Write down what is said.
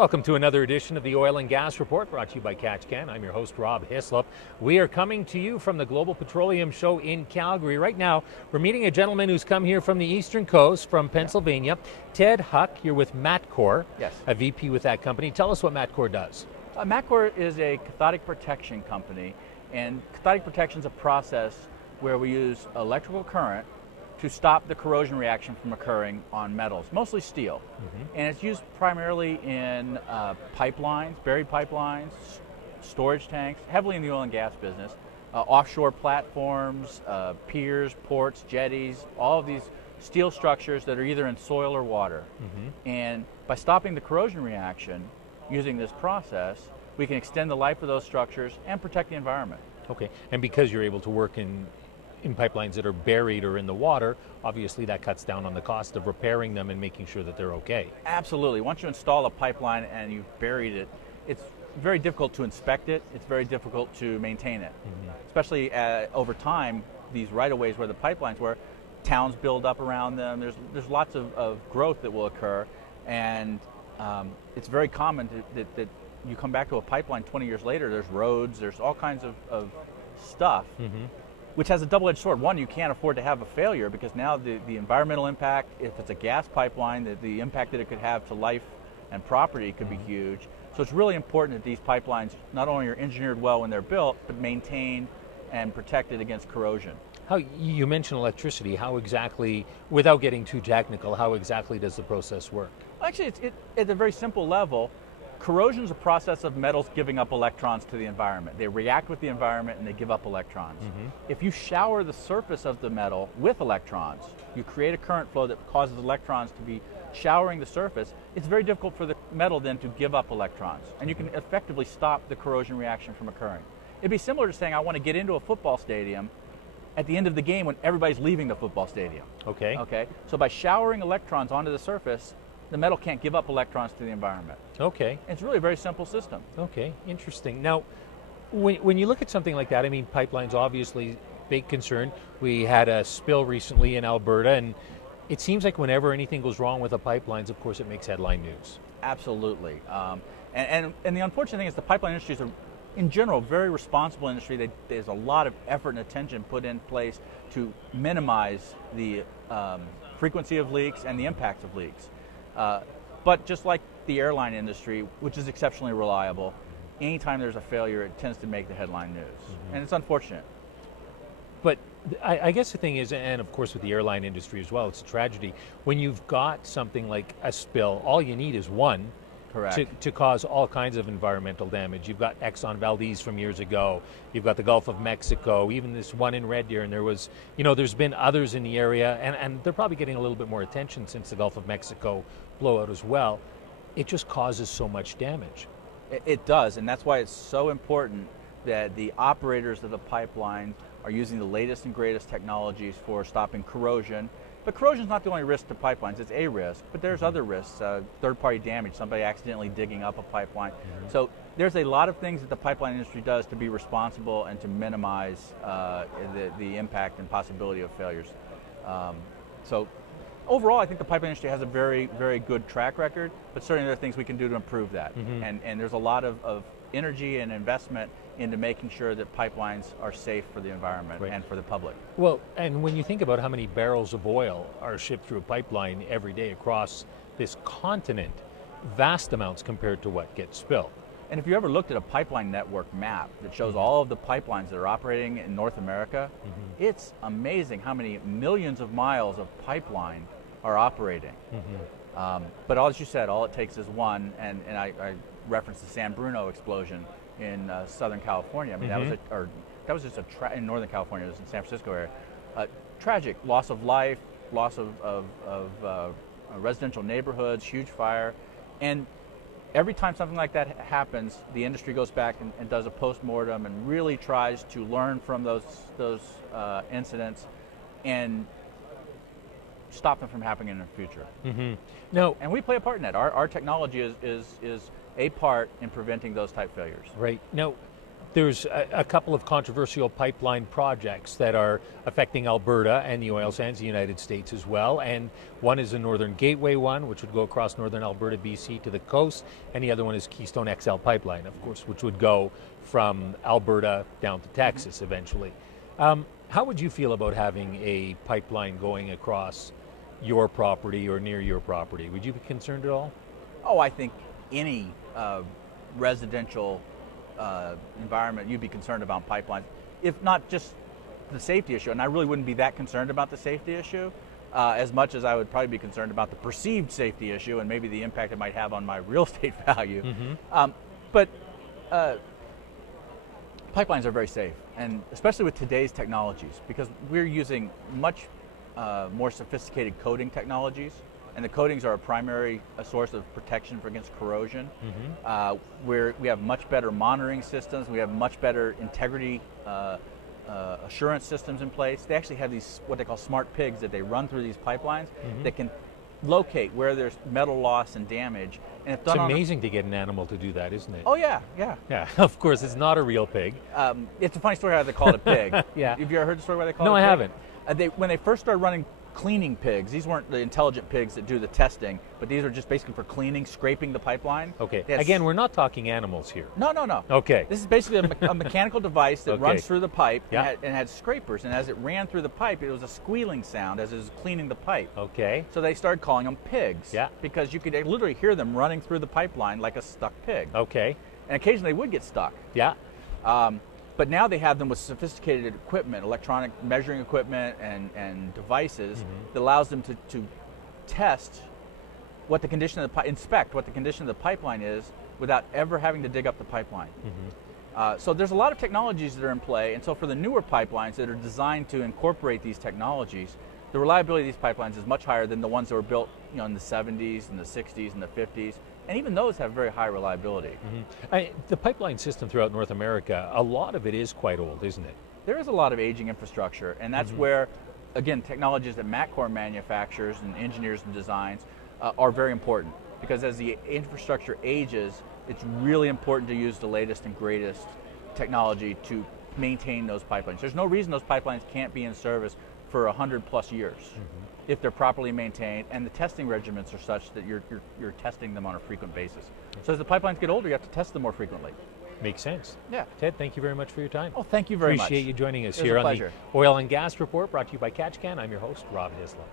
Welcome to another edition of the Oil and Gas Report, brought to you by Katch. I'm your host, Rob Hislop. We are coming to you from the Global Petroleum Show in Calgary. Right now, we're meeting a gentleman who's come here from the Eastern Coast, from Pennsylvania. Ted Huck, you're with Matcor, a VP with that company. Tell us what Matcor does. Matcor is a cathodic protection company, and cathodic protection is a process where we use electrical current to stop the corrosion reaction from occurring on metals, mostly steel. And it's used primarily in pipelines, buried pipelines, storage tanks, heavily in the oil and gas business, offshore platforms, piers, ports, jetties, all of these steel structures that are either in soil or water. And by stopping the corrosion reaction using this process, we can extend the life of those structures and protect the environment. Okay, and because you're able to work in pipelines that are buried or in the water, obviously that cuts down on the cost of repairing them and making sure that they're okay. Absolutely. Once you install a pipeline and you've buried it, it's very difficult to inspect it. It's very difficult to maintain it. Especially over time, these right-of-ways where the pipelines were, towns build up around them. There's lots of growth that will occur, and it's very common that you come back to a pipeline 20 years later, there's roads, there's all kinds of stuff. Which has a double-edged sword. One, you can't afford to have a failure because now the environmental impact, if it's a gas pipeline, the impact that it could have to life and property could be huge. So it's really important that these pipelines not only are engineered well when they're built, but maintained and protected against corrosion. You mentioned electricity. How exactly, without getting too technical, how exactly does the process work? Actually, at a very simple level, corrosion is a process of metals giving up electrons to the environment. They react with the environment and they give up electrons. If you shower the surface of the metal with electrons, you create a current flow that causes electrons to be showering the surface, it's very difficult for the metal then to give up electrons. And you can effectively stop the corrosion reaction from occurring. It'd be similar to saying I want to get into a football stadium at the end of the game when everybody's leaving the football stadium. Okay. So by showering electrons onto the surface, the metal can't give up electrons to the environment. Okay. It's really a very simple system. Okay, interesting. Now, when you look at something like that, I mean, pipelines obviously big concern. We had a spill recently in Alberta, and it seems like whenever anything goes wrong with the pipelines, of course, it makes headline news. Absolutely. And the unfortunate thing is the pipeline industry is, in general, a very responsible industry. There's a lot of effort and attention put in place to minimize the frequency of leaks and the impact of leaks. But just like the airline industry, which is exceptionally reliable, anytime there's a failure, it tends to make the headline news. And it's unfortunate. But I guess the thing is, and of course with the airline industry as well, it's a tragedy. When you've got something like a spill, all you need is one. Correct. To cause all kinds of environmental damage. You've got Exxon Valdez from years ago. You've got the Gulf of Mexico, even this one in Red Deer, and there's been others in the area, and they're probably getting a little bit more attention since the Gulf of Mexico blowout as well. It just causes so much damage. It does, and that's why it's so important that the operators of the pipeline are using the latest and greatest technologies for stopping corrosion. But corrosion is not the only risk to pipelines. It's a risk, but there's other risks, third-party damage, somebody accidentally digging up a pipeline. So there's a lot of things that the pipeline industry does to be responsible and to minimize the impact and possibility of failures. So overall, I think the pipeline industry has a very, very good track record, but certainly there are things we can do to improve that. And there's a lot of energy and investment into making sure that pipelines are safe for the environment and for the public. Well, and when you think about how many barrels of oil are shipped through a pipeline every day across this continent, vast amounts compared to what gets spilled. And if you ever looked at a pipeline network map that shows all of the pipelines that are operating in North America, it's amazing how many millions of miles of pipeline are operating. But as you said, all it takes is one, and I referenced the San Bruno explosion in Southern California. I mean, that was just in Northern California. It was in San Francisco area. Tragic loss of life, loss of residential neighborhoods, huge fire, and every time something like that happens, the industry goes back and does a post-mortem and really tries to learn from those incidents and stop them from happening in the future. No, and we play a part in that. Our technology is a part in preventing those type failures. Right. Now, There's a couple of controversial pipeline projects that are affecting Alberta and the oil sands, the United States as well. And one is the Northern Gateway one, which would go across northern Alberta, BC to the coast. And the other one is Keystone XL pipeline, of course, which would go from Alberta down to Texas eventually. How would you feel about having a pipeline going across your property or near your property? Would you be concerned at all? Oh, I think any residential environment, you'd be concerned about pipelines, if not just the safety issue. And I really wouldn't be that concerned about the safety issue as much as I would probably be concerned about the perceived safety issue and maybe the impact it might have on my real estate value. But pipelines are very safe, and especially with today's technologies, because we're using much more sophisticated coating technologies. And the coatings are a primary source of protection against corrosion. We have much better monitoring systems. We have much better integrity assurance systems in place. They actually have these, what they call smart pigs, that they run through these pipelines that can locate where there's metal loss and damage. And if it's amazing to get an animal to do that, isn't it? Oh, yeah. Yeah, of course, it's not a real pig. It's a funny story how they call it a pig. Yeah. Have you ever heard the story why they call it a No, pig? I haven't. When they first started running cleaning pigs, these weren't the intelligent pigs that do the testing, but these are just basically for cleaning, scraping the pipeline. Okay, again, we're not talking animals here. No. Okay. This is basically a mechanical device that runs through the pipe Yeah. and had scrapers, and as it ran through the pipe, it was a squealing sound as it was cleaning the pipe. Okay. So they started calling them pigs. Yeah. Because you could literally hear them running through the pipeline like a stuck pig. Okay. And occasionally they would get stuck. Yeah. But now they have them with sophisticated equipment, electronic measuring equipment and devices that allows them to test what the condition of inspect what the condition of the pipeline is without ever having to dig up the pipeline. So there's a lot of technologies that are in play, and so for the newer pipelines that are designed to incorporate these technologies, the reliability of these pipelines is much higher than the ones that were built, in the 70s and the 60s and the 50s. And even those have very high reliability. The pipeline system throughout North America, a lot of it is quite old, isn't it? There is a lot of aging infrastructure, and that's where, again, technologies that Matcor manufactures and engineers and designs are very important. Because as the infrastructure ages, it's really important to use the latest and greatest technology to maintain those pipelines. There's no reason those pipelines can't be in service for 100+ years if they're properly maintained, and the testing regimens are such that you're testing them on a frequent basis. So as the pipelines get older, you have to test them more frequently. Makes sense. Yeah. Ted, thank you very much for your time. Oh, thank you very much. Appreciate you joining us It was here a on pleasure. the Oil and Gas Report, brought to you by Katch. I'm your host, Rob Hislop.